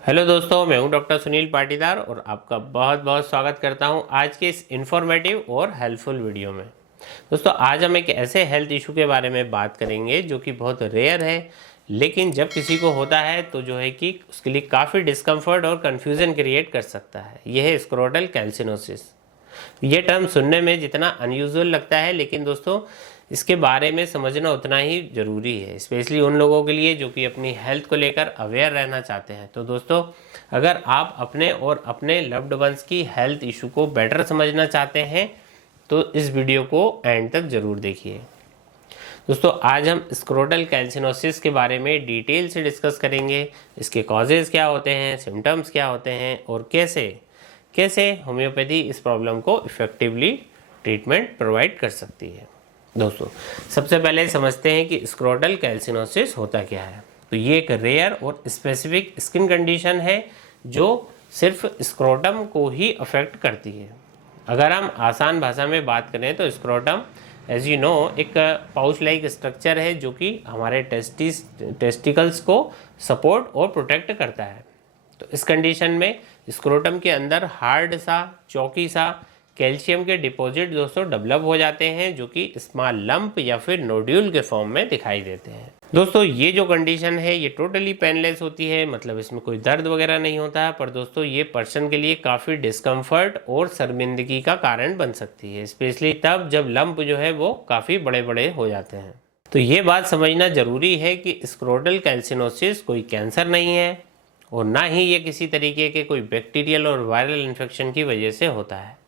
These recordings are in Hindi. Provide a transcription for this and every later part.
हेलो दोस्तों, मैं हूं डॉक्टर सुनील पाटीदार और आपका बहुत बहुत स्वागत करता हूं आज के इस इन्फॉर्मेटिव और हेल्पफुल वीडियो में। दोस्तों, आज हम एक ऐसे हेल्थ इशू के बारे में बात करेंगे जो कि बहुत रेयर है, लेकिन जब किसी को होता है तो जो है कि उसके लिए काफ़ी डिस्कम्फर्ट और कन्फ्यूज़न क्रिएट कर सकता है। यह है स्क्रोटल कैल्सिनोसिस। ये टर्म सुनने में जितना अनयूजुअल लगता है, लेकिन दोस्तों इसके बारे में समझना उतना ही ज़रूरी है, स्पेशली उन लोगों के लिए जो कि अपनी हेल्थ को लेकर अवेयर रहना चाहते हैं। तो दोस्तों, अगर आप अपने और अपने लव्ड वंस की हेल्थ इशू को बेटर समझना चाहते हैं तो इस वीडियो को एंड तक ज़रूर देखिए। दोस्तों, आज हम स्क्रोटल कैल्सिनोसिस के बारे में डिटेल से डिस्कस करेंगे। इसके कॉजेज़ क्या होते हैं, सिम्टम्स क्या होते हैं और कैसे कैसे होम्योपैथी इस प्रॉब्लम को इफ़ेक्टिवली ट्रीटमेंट प्रोवाइड कर सकती है। दोस्तों, सबसे पहले समझते हैं कि स्क्रोटल कैल्सिनोसिस होता क्या है। तो ये एक रेयर और स्पेसिफिक स्किन कंडीशन है जो सिर्फ स्क्रोटम को ही अफेक्ट करती है। अगर हम आसान भाषा में बात करें तो स्क्रोटम एज यू नो एक पाउच लाइक स्ट्रक्चर है जो कि हमारे टेस्टिकल्स को सपोर्ट और प्रोटेक्ट करता है। तो इस कंडीशन में स्क्रोटम के अंदर हार्ड सा चौकी सा कैल्शियम के डिपॉजिट दोस्तों डेवलप हो जाते हैं जो कि स्मॉल लंप या फिर नोड्यूल के फॉर्म में दिखाई देते हैं। दोस्तों, ये जो कंडीशन है ये टोटली पेनलेस होती है, मतलब इसमें कोई दर्द वगैरह नहीं होता है, पर दोस्तों ये पर्सन के लिए काफ़ी डिस्कम्फर्ट और शर्मिंदगी का कारण बन सकती है, स्पेशली तब जब लंप जो है वो काफ़ी बड़े बड़े हो जाते हैं। तो ये बात समझना ज़रूरी है कि स्क्रोटल कैल्सिनोसिस कोई कैंसर नहीं है और ना ही ये किसी तरीके के कोई बैक्टीरियल और वायरल इन्फेक्शन की वजह से होता है।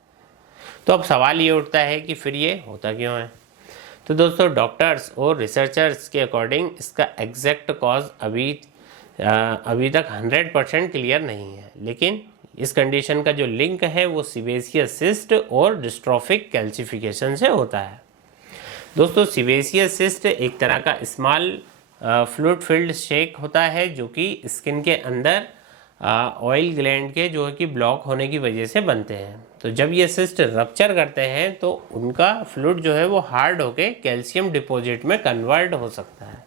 तो अब सवाल ये उठता है कि फिर ये होता क्यों है। तो दोस्तों, डॉक्टर्स और रिसर्चर्स के अकॉर्डिंग इसका एग्जैक्ट कॉज अभी तक 100% क्लियर नहीं है, लेकिन इस कंडीशन का जो लिंक है वो सीवेसियस सिस्ट और डिस्ट्रॉफिक कैल्सिफिकेशन से होता है। दोस्तों, सीवेसियस सिस्ट एक तरह का स्मॉल फ्लूइड फिल्ड शेक होता है जो कि स्किन के अंदर ऑयल ग्लैंड के जो है कि ब्लॉक होने की वजह से बनते हैं। तो जब ये सिस्ट रप्चर करते हैं तो उनका फ्लूइड जो है वो हार्ड होके कैल्शियम डिपॉजिट में कन्वर्ट हो सकता है,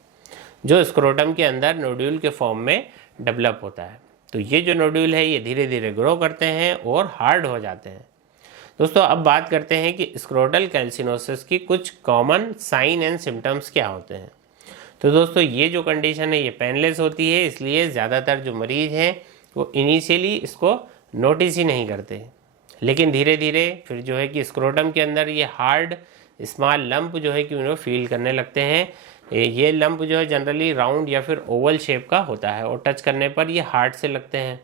जो स्क्रोटम के अंदर नोड्यूल के फॉर्म में डेवलप होता है। तो ये जो नोड्यूल है ये धीरे धीरे ग्रो करते हैं और हार्ड हो जाते हैं। दोस्तों, अब बात करते हैं कि स्क्रोटल कैल्सिनोसिस की कुछ कॉमन साइन एंड सिम्टम्स क्या होते हैं। तो दोस्तों, ये जो कंडीशन है ये पेनलेस होती है, इसलिए ज़्यादातर जो मरीज हैं वो इनिशियली इसको नोटिस ही नहीं करते, लेकिन धीरे धीरे फिर जो है कि स्क्रोटम के अंदर ये हार्ड स्मॉल लंप जो है कि उन्हें फील करने लगते हैं। ये लंप जो है जनरली राउंड या फिर ओवल शेप का होता है और टच करने पर ये हार्ड से लगते हैं।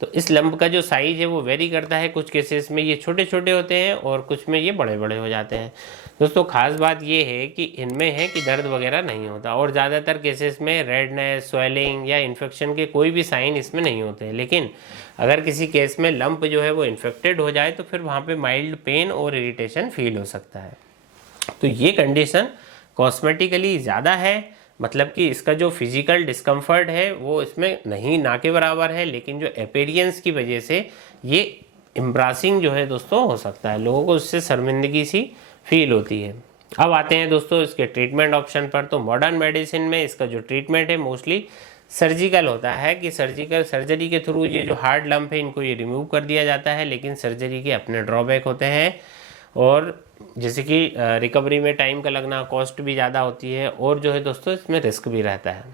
तो इस लंप का जो साइज है वो वेरी करता है, कुछ केसेस में ये छोटे छोटे होते हैं और कुछ में ये बड़े बड़े हो जाते हैं। दोस्तों, खास बात ये है कि इनमें है कि दर्द वगैरह नहीं होता और ज़्यादातर केसेस में रेडनेस, स्वेलिंग या इन्फेक्शन के कोई भी साइन इसमें नहीं होते हैं। लेकिन अगर किसी केस में लंप जो है वो इन्फेक्टेड हो जाए तो फिर वहाँ पे माइल्ड पेन और इरिटेशन फील हो सकता है। तो ये कंडीशन कॉस्मेटिकली ज़्यादा है, मतलब कि इसका जो फिजिकल डिस्कम्फर्ट है वो इसमें नहीं ना के बराबर है, लेकिन जो अपीयरेंस की वजह से ये एम्ब्रासिंग जो है दोस्तों हो सकता है, लोगों को उससे शर्मिंदगी सी फील होती है। अब आते हैं दोस्तों इसके ट्रीटमेंट ऑप्शन पर। तो मॉडर्न मेडिसिन में इसका जो ट्रीटमेंट है मोस्टली सर्जिकल होता है कि सर्जरी के थ्रू ये जो हार्ड लंप है इनको ये रिमूव कर दिया जाता है, लेकिन सर्जरी के अपने ड्रॉबैक होते हैं और जैसे कि रिकवरी में टाइम का लगना, कॉस्ट भी ज़्यादा होती है और जो है दोस्तों इसमें रिस्क भी रहता है।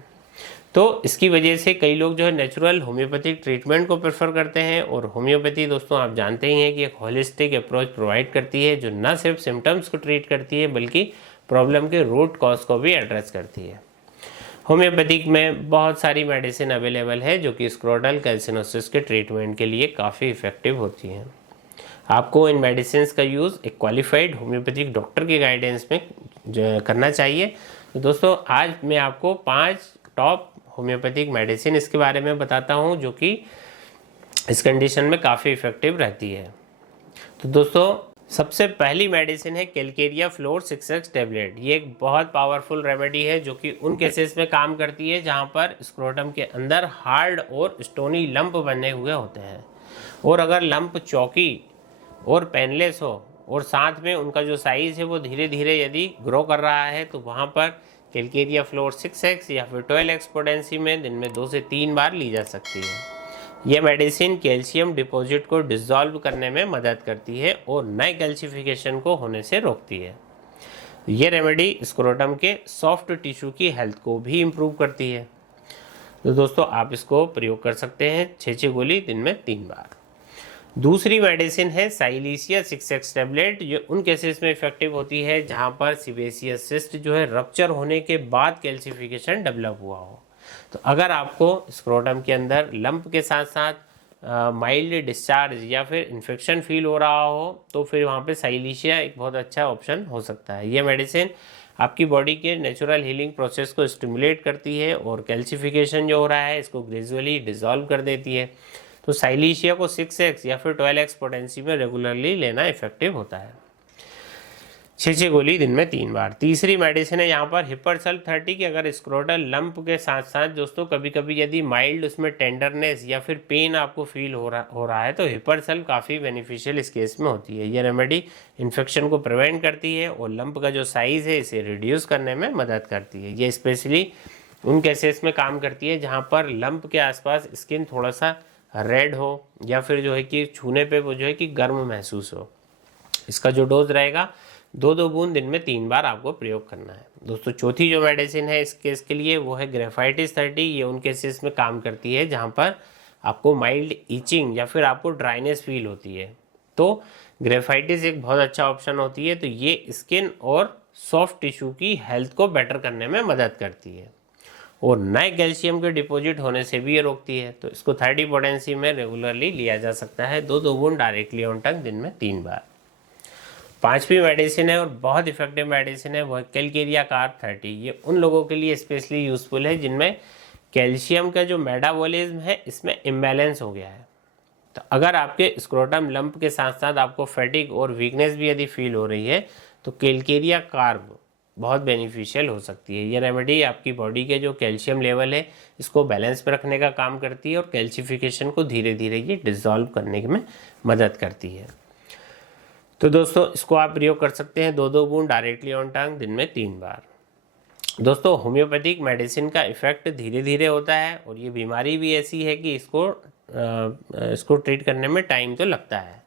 तो इसकी वजह से कई लोग जो है नेचुरल होम्योपैथिक ट्रीटमेंट को प्रेफर करते हैं और होम्योपैथी दोस्तों आप जानते ही हैं कि एक होलिस्टिक अप्रोच प्रोवाइड करती है जो न सिर्फ सिम्टम्स को ट्रीट करती है बल्कि प्रॉब्लम के रूट कॉज को भी एड्रेस करती है। होम्योपैथिक में बहुत सारी मेडिसिन अवेलेबल है जो कि स्क्रोटल कैल्सिनोसिस के ट्रीटमेंट के लिए काफ़ी इफ़ेक्टिव होती हैं। आपको इन मेडिसिन का यूज़ एक क्वालिफाइड होम्योपैथिक डॉक्टर के गाइडेंस में करना चाहिए। तो दोस्तों, आज मैं आपको 5 टॉप होम्योपैथिक मेडिसिन इसके बारे में बताता हूँ जो कि इस कंडीशन में काफ़ी इफ़ेक्टिव रहती है। तो दोस्तों, सबसे पहली मेडिसिन है कैलकेरिया फ्लोर 6x टैबलेट। ये एक बहुत पावरफुल रेमेडी है जो कि उन केसेस में काम करती है जहाँ पर स्क्रोटम के अंदर हार्ड और स्टोनी लंप बने हुए होते हैं और अगर लंप चौकी और पेनलेस हो और साथ में उनका जो साइज़ है वो धीरे धीरे यदि ग्रो कर रहा है तो वहाँ पर कैलकेरिया फ्लोर 6x या फिर 12x पोटेंसी में दिन में 2 से 3 बार ली जा सकती है। ये मेडिसिन कैल्शियम डिपॉजिट को डिसॉल्व करने में मदद करती है और नए कैल्शिफिकेशन को होने से रोकती है। ये रेमेडी स्क्रोटम के सॉफ्ट टिश्यू की हेल्थ को भी इम्प्रूव करती है। तो दोस्तों आप इसको प्रयोग कर सकते हैं 6 गोली दिन में 3 बार। दूसरी मेडिसिन है साइलीसिया 6x टैबलेट। ये उन केसेस में इफेक्टिव होती है जहां पर सीबेसियस सिस्ट जो है रप्चर होने के बाद कैल्शिफिकेशन डेवलप हुआ हो। तो अगर आपको स्क्रोटम के अंदर लंप के साथ साथ माइल्ड डिस्चार्ज या फिर इन्फेक्शन फील हो रहा हो तो फिर वहाँ पे साइलीशिया एक बहुत अच्छा ऑप्शन हो सकता है। ये मेडिसिन आपकी बॉडी के नेचुरल हीलिंग प्रोसेस को स्टिमुलेट करती है और कैल्शिफिकेशन जो हो रहा है इसको ग्रेजुअली डिसॉल्व कर देती है। तो साइलीशिया को 6x या फिर 12x पोटेंसी में रेगुलरली लेना इफेक्टिव होता है। 6 गोली दिन में 3 बार। तीसरी मेडिसिन है यहाँ पर हिपरसल्फ 30 की। अगर स्क्रोटल लंप के साथ साथ दोस्तों कभी कभी यदि माइल्ड उसमें टेंडरनेस या फिर पेन आपको फील हो रहा है तो हिपरसल्फ काफ़ी बेनिफिशियल इस केस में होती है। ये रेमेडी इन्फेक्शन को प्रिवेंट करती है और लंप का जो साइज़ है इसे रिड्यूस करने में मदद करती है। ये स्पेशली उन केसेस में काम करती है जहाँ पर लंप के आसपास स्किन थोड़ा सा रेड हो या फिर जो है कि छूने पे वो जो है कि गर्म महसूस हो। इसका जो डोज रहेगा 2-2 बूंद दिन में 3 बार आपको प्रयोग करना है। दोस्तों चौथी जो मेडिसिन है इस केस के लिए वो है ग्रेफाइटिस 30। ये उन केसेस में काम करती है जहाँ पर आपको माइल्ड ईचिंग या फिर आपको ड्राइनेस फील होती है। तो ग्रेफाइटिस एक बहुत अच्छा ऑप्शन होती है। तो ये स्किन और सॉफ्ट टिश्यू की हेल्थ को बेटर करने में मदद करती है और नए कैल्शियम के डिपॉजिट होने से भी ये रोकती है। तो इसको 30 पोटेंसी में रेगुलरली लिया जा सकता है 2-2 बूंद डायरेक्टली ऑन टंग दिन में 3 बार। पांचवी मेडिसिन है और बहुत इफेक्टिव मेडिसिन है वो है कैलकेरिया कार्ब 30। ये उन लोगों के लिए स्पेशली यूजफुल है जिनमें कैल्शियम का जो मेटाबॉलिज्म है इसमें इम्बैलेंस हो गया है। तो अगर आपके स्क्रोटम लंप के साथ साथ आपको फैटिग और वीकनेस भी यदि फील हो रही है तो कैलकेरिया कार्ब बहुत बेनिफिशियल हो सकती है। ये रेमेडी आपकी बॉडी के जो कैल्शियम लेवल है इसको बैलेंस में रखने का काम करती है और कैल्शिफिकेशन को धीरे धीरे ये डिसॉल्व करने में मदद करती है। तो दोस्तों इसको आप प्रयोग कर सकते हैं 2-2 बूंद डायरेक्टली ऑन टंग दिन में 3 बार। दोस्तों होम्योपैथिक मेडिसिन का इफेक्ट धीरे धीरे होता है और ये बीमारी भी ऐसी है कि इसको ट्रीट करने में टाइम तो लगता है,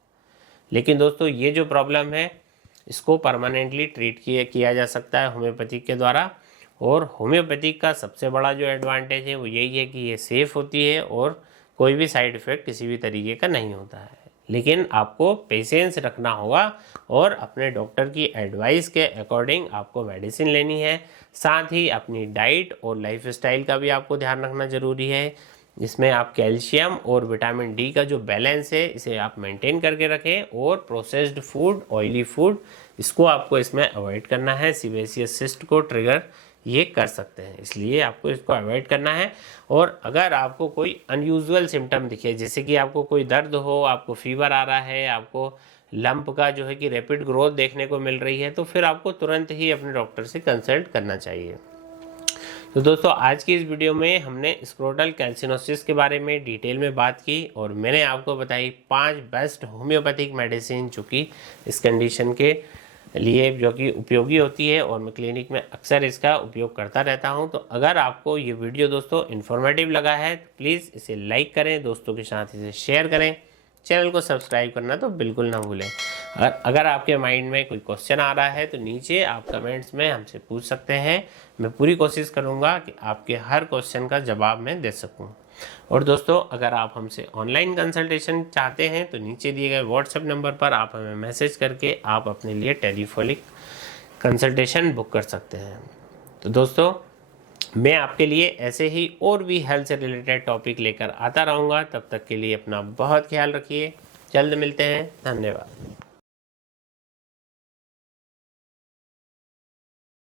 लेकिन दोस्तों ये जो प्रॉब्लम है इसको परमानेंटली ट्रीट किया जा सकता है होम्योपैथिक के द्वारा। और होम्योपैथिक का सबसे बड़ा जो एडवांटेज है वो यही है कि ये सेफ़ होती है और कोई भी साइड इफ़ेक्ट किसी भी तरीके का नहीं होता है। लेकिन आपको पेशेंस रखना होगा और अपने डॉक्टर की एडवाइस के अकॉर्डिंग आपको मेडिसिन लेनी है। साथ ही अपनी डाइट और लाइफस्टाइल का भी आपको ध्यान रखना ज़रूरी है। इसमें आप कैल्शियम और विटामिन डी का जो बैलेंस है इसे आप मेंटेन करके रखें और प्रोसेस्ड फूड, ऑयली फूड इसको आपको इसमें अवॉइड करना है। सीबेसियस सिस्ट को ट्रिगर ये कर सकते हैं, इसलिए आपको इसको अवॉइड करना है। और अगर आपको कोई अनयूजुअल सिम्टम दिखे, जैसे कि आपको कोई दर्द हो, आपको फीवर आ रहा है, आपको लंप का जो है कि रैपिड ग्रोथ देखने को मिल रही है, तो फिर आपको तुरंत ही अपने डॉक्टर से कंसल्ट करना चाहिए। तो दोस्तों आज की इस वीडियो में हमने स्क्रोटल कैल्सिनोसिस के बारे में डिटेल में बात की और मैंने आपको बताई 5 बेस्ट होम्योपैथिक मेडिसिन जो कि इस कंडीशन के लिए जो कि उपयोगी होती है और मैं क्लिनिक में अक्सर इसका उपयोग करता रहता हूं। तो अगर आपको ये वीडियो दोस्तों इन्फॉर्मेटिव लगा है तो प्लीज़ इसे लाइक करें, दोस्तों के साथ इसे शेयर करें, चैनल को सब्सक्राइब करना तो बिल्कुल ना भूलें। अगर आपके माइंड में कोई क्वेश्चन आ रहा है तो नीचे आप कमेंट्स में हमसे पूछ सकते हैं। मैं पूरी कोशिश करूँगा कि आपके हर क्वेश्चन का जवाब मैं दे सकूँ। और दोस्तों अगर आप हमसे ऑनलाइन कंसल्टेशन चाहते हैं तो नीचे दिए गए व्हाट्सएप नंबर पर आप हमें मैसेज करके आप अपने लिए टेलीफोनिक कंसल्टेशन बुक कर सकते हैं। तो दोस्तों मैं आपके लिए ऐसे ही और भी हेल्थ से रिलेटेड टॉपिक लेकर आता रहूँगा। तब तक के लिए अपना बहुत ख्याल रखिए। जल्द मिलते हैं। धन्यवाद।